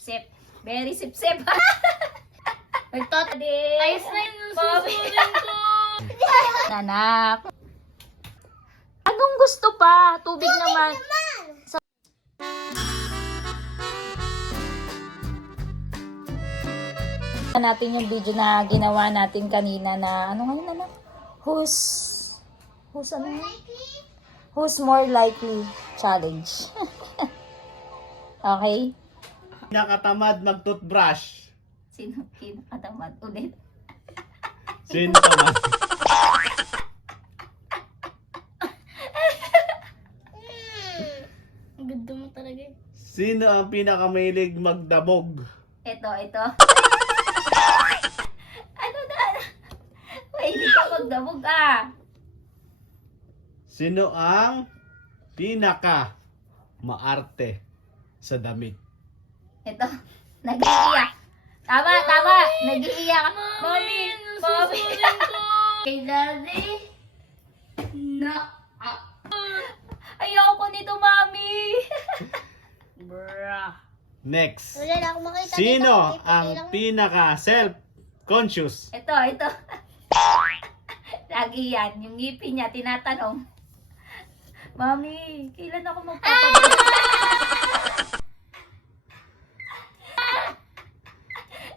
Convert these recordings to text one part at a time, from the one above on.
Sip. Very sip-sip. Ayos na yung susurin ko. Anak. Anong gusto pa? Tubig naman. Natin yung video na ginawa natin kanina na ano ngayon naman? Who's ano yun? Who's more likely challenge. Okay? Nakatamad mag-toothbrush. Sino kinakatamad ulit? Sino tamad? Ang ganda mo talaga eh. Sino ang pinakamahilig magdabog? Ito. Ano na? Mahilig ka magdamog ah. Sino ang pinaka maarte sa damit? Ito. Nag-iiyak. Tama. Nag-iiyak. Mommy. Susurin ko. Kay daddy. Ayoko nito, Mami. Bruh. Next. Wala na akong makita. Sino ang pinaka self-conscious? Ito. Lagi yan. Yung ngipin niya, tinatanong. Mami, kailan ako magpapagod?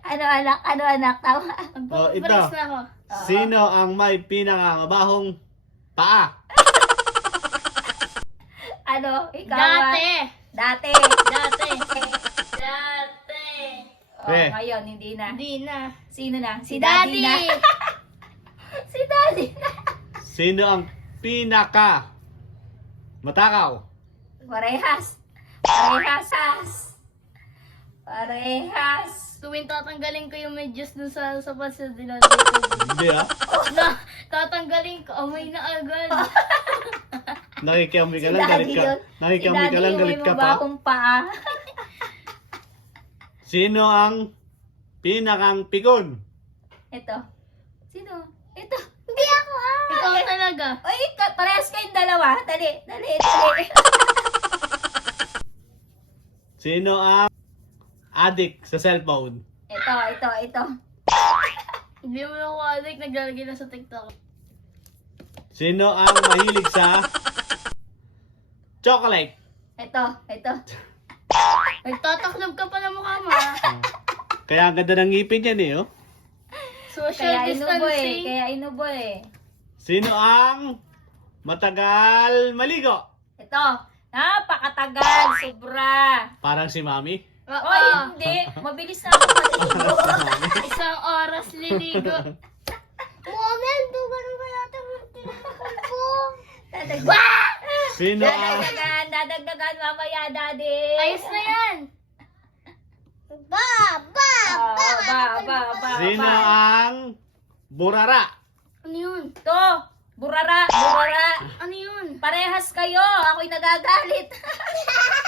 Ano anak? Tama. Oh, ito. Magpapabrace na ako. Sino ang may pinaka mabahong paa? Ano? Ikaw ah. Dati. Oh, Pre. ngayon, hindi na. Hindi na. Sino na? Si daddy. na. Si daddy na. Sino ang pinaka matakaw? Parehas. Tuwing tatanggalin ko yung medyas dun sa pansa dinadito. Hindi ah. Na, tatanggalin ko, amoy na agad. Nakikiamoy ka Si lang, galit daddy ka. yun. Nakikiamoy ka lang, galit ka pa. Mabahong paa. Sino ang pinakang pikon? Ito. Sino? Ito. Hindi ako ah. Ikaw talaga. Oy, parehas kayong dalawa. Dali. Sino ang addict sa cellphone? Ito. Hindi mo ako adik, naglalagay na sa TikTok. Sino ang mahilig sa chocolate? Ito. Nagtataklob ka pa ng mukha mo ah. Kaya ang ganda ng ngipin yan eh, oh. Social distancing. Kaya inubo eh. Sino ang matagal maligo? Ito. Napakatagal. Sobra. Parang si Mami. Oy, hindi. Mabilis na ako maligo. Isang oras liligo. Moment, dumanon ka natin yung tinapakal ko. Sino ang Dadagdagan mamaya, daddy. Ayos na yan. Ba. Sino ang burara? Ano yun? Ito. Burara. Ano yun? Parehas kayo. Ako'y nagagalit.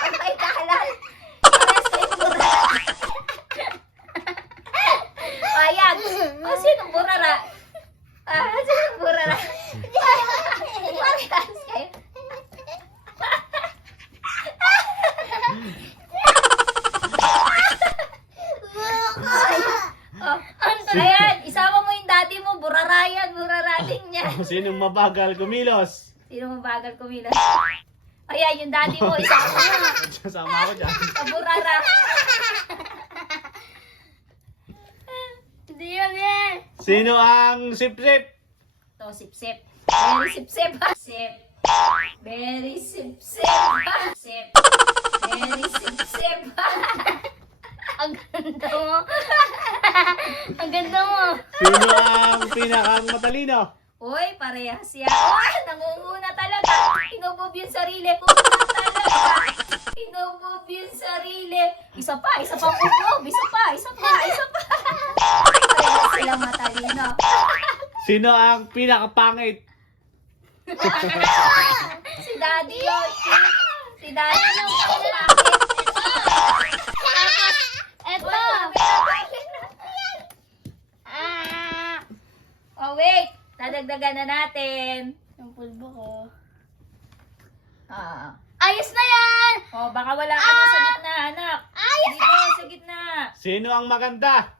Ang may kahalal. Parehas kayo burara. Ayan. Sinong burara? Sinong burara? Parehas kayo. Ayan, isama mo yung daddy mo, burara din niya. Sinong mabagal kumilos? Sino mabagal kumilos? Ayan, yung daddy mo, isama mo. Kasama ako dyan. Sa burara. Hindi yun eh. Sino ang sip-sip? Ito, sip-sip. Very sip-sip. Sip. Very sip-sip. Sip. Very sip-sip. Ang ganda mo. Ang ganda mo. Sino ang pinakang matalino? Uy, parehas yan. Uy, nangunguna talaga. Inubob yung sarili. Inubob yung sarili. Isa pa ubob. Isa pa. Parehas silang matalino. Sino ang pinakapangit? Si daddy yun. Si daddy yung Eto. Oh, wait. Dadagdagan na natin. Yung pulbo ko. Ah. Ayos na yan! Oh, baka wala ka na sa gitna, anak. Dito, sa gitna. Sino ang maganda?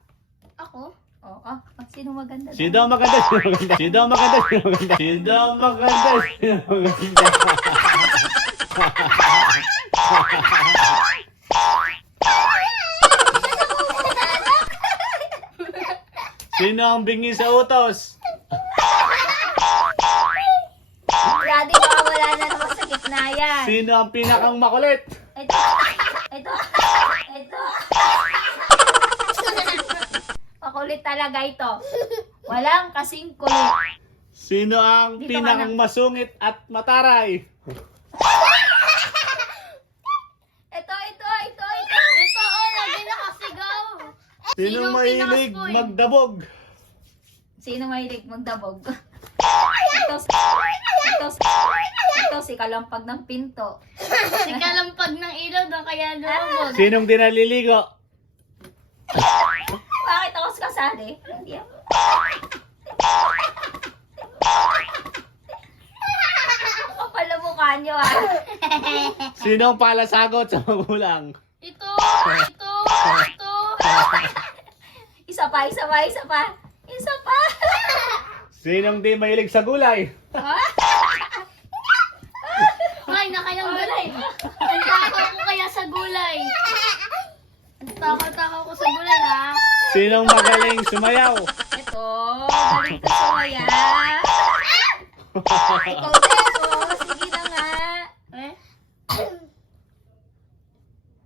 Ako? Oh, sino maganda? Sino ang maganda? Sino ang maganda? Sino ang maganda? Sino ang maganda? Sino ang maganda? Sino ang bingi sa utos? Daddy, baka wala na naman sa gitna yan. Sino ang pinakang makulit? Ito. Makulit talaga ito. Walang kasing kulit. Sino ang Dito ka pinakang masungit at mataray? Ito. Ito, lagi nakasigaw. Sino Sinong mahilig pinaka-spoil? magdabog? Sino mahilig magdabog? Ito, si kalampag ng pinto. Si kalampag ng ilaw doon kaya lumabog. Sinong di naliligo? Bakit ako kasali? Hindi ako. Kapal na mukha nyo ah. Sinong palasagot sa magulang? Ito. Isa pa. Sinong di mahilig sa gulay? Ay, nakayang gulay. Ang takaw ko kaya sa gulay. Ang takaw ko sa gulay, ha? Sinong magaling sumayaw? Ito, galing ka sumaya. Ikaw din, oh. Sige na nga. Eh?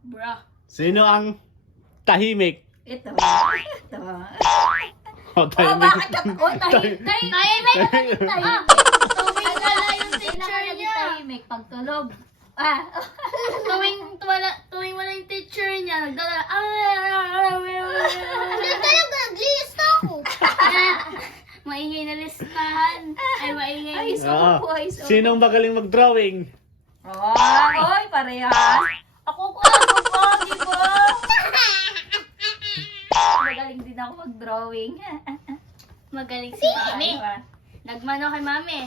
Bra. Sino ang tahimik? Ito. O, Oh, bakit ka? Oh, Tahimik. Tuwing wala yung teacher niya. Tahimik pagtulog. Tuwing wala yung teacher niya. Talaga, naglilista ako. Maingay na listahan. Ay, maingay. Ay, so, Oo. ay, so. Sinong magaling mag-drawing? Oy, parehas. Ako, di ba? Magaling din ako mag-drawing. Magaling si Mami. Nagmano kay Mami.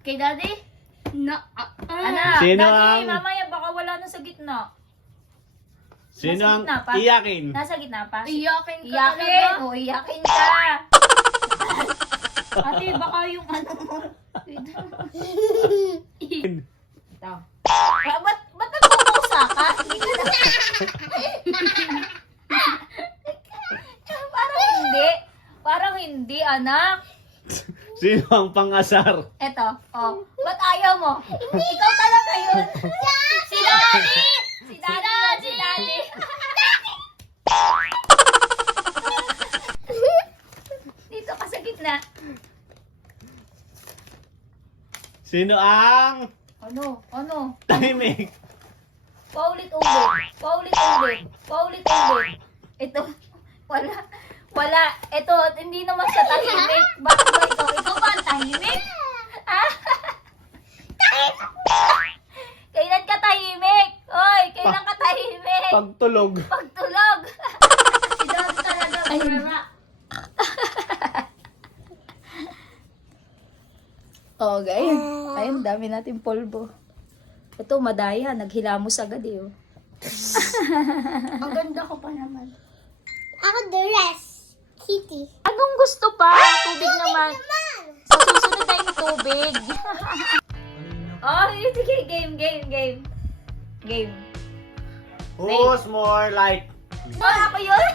Kay Daddy? Anak, Sino Daddy, ang- mamaya baka wala na sa gitna. Sino Nasa ang gitna pa? iyakin? Nasa gitna pa? Iyakin ka Iyakin! talaga. O, iyakin ka! Ate, baka yung ano mo. Ito. Ba't nagpupusa ka? Hindi ka na... Parang hindi, anak. Sino ang pangasar? Eto, oh. Ba't ayaw mo? Ikaw talaga yun. Si Daddy! Si Daddy! Dito ka sa gitna. Sino ang Ano? tahimik? Paulit-ulit. Ito, wala. Ito, hindi naman siya tahimik. Bakit ba ito? Ikaw ba ang tahimik? Ah? Kailan ka tahimik? Hoy, kailan ka tahimik? Pagtulog. Pagtulog. Si Daddy talaga. Brara. Okay. Ayun, dami natin polvo. Ito, madaya. Naghilamos agad eh. Oh. Ang ganda ko pa naman. Ako the rest. Kitty. Anong gusto pa? Tubig naman. Sa susunod na yung tubig. Oh, sige. Game. Who's more like... Oh, ako yun?